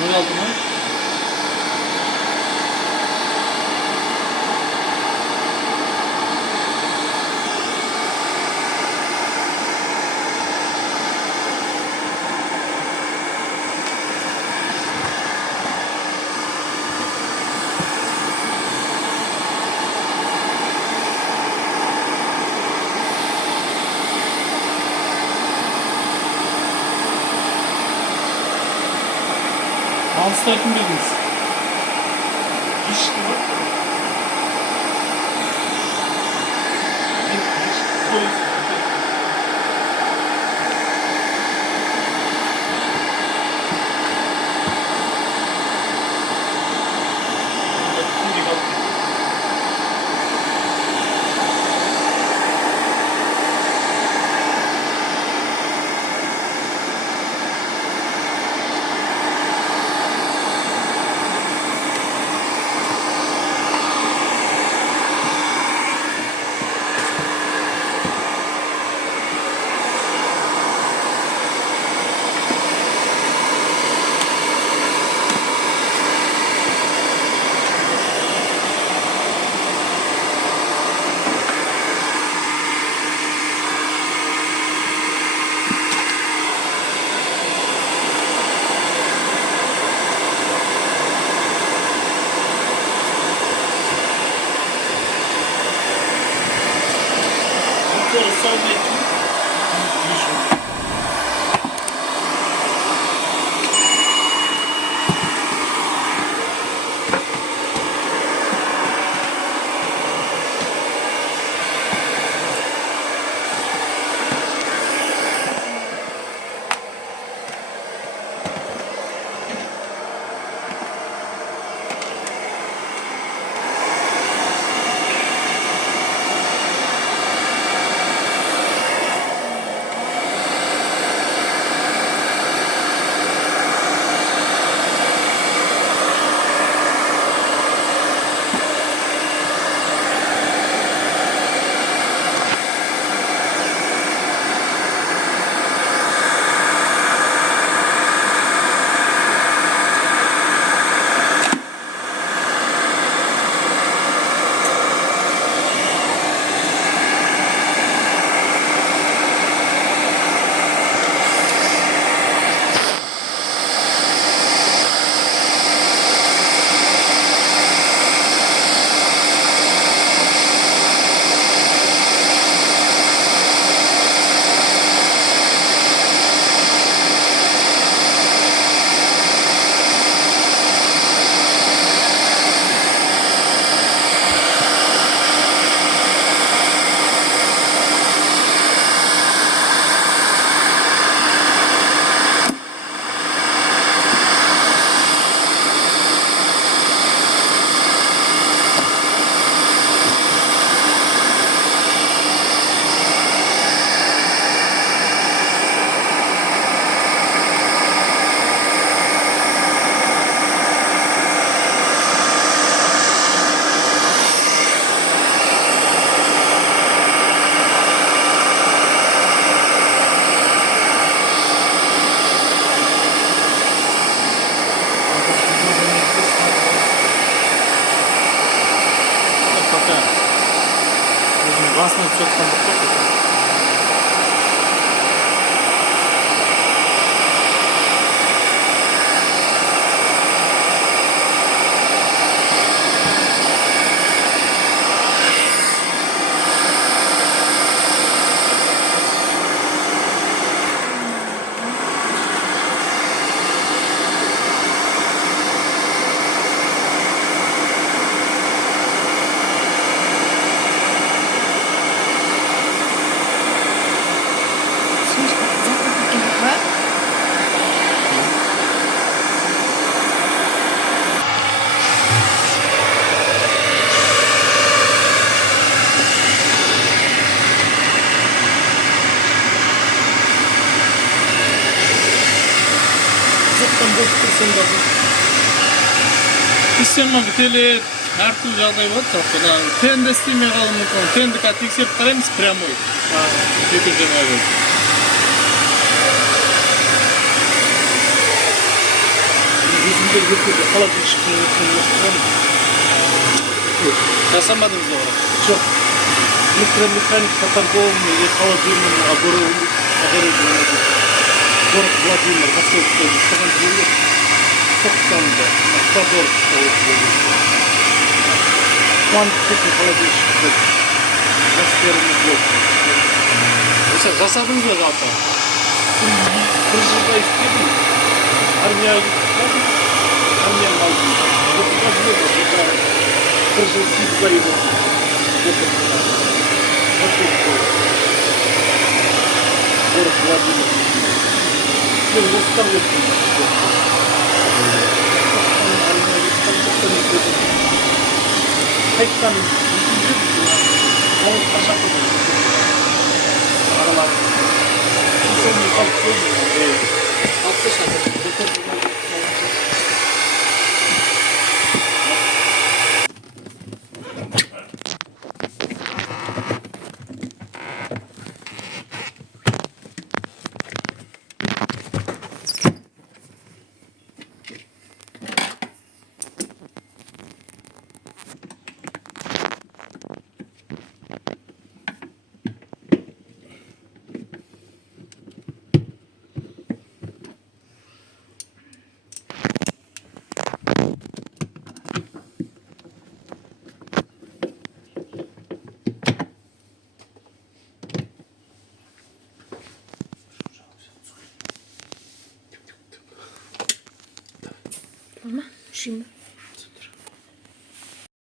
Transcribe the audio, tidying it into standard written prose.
16 mı? Alstark'ın bildiğiniz. İşte bak. Aslında çok tanıdık. İsyanma büteli her türlü жағдай болады жалпы тенді істемей қалуы мүмкін тенді қазір тексеріп қараймыз прямой екі жаңағы Yüz Bizde götürdü. Холодильщик'in götürdü. Жасамадыңыз ба бірақ? Жоқ. Электромеханик по-торговому или холодильному оборудованию. Город Владимир, Московская область. Соған жерлер. Тоқсанды. Эквадор. Кванттық холодильщик. Жастеріміз жоқ. Жасадыңыз ба жалпы? Bir жылда істедім. Армияға кетіп армияның алдында. Оқуға жүреді. Bir жыл 8 ай оқыдым. Город Владимир. Мен осыдан өттім. Қайттан ауыз қашаққа аралар. Сонымен қалып қойдым. Алты шақырым. Mama, şimdi.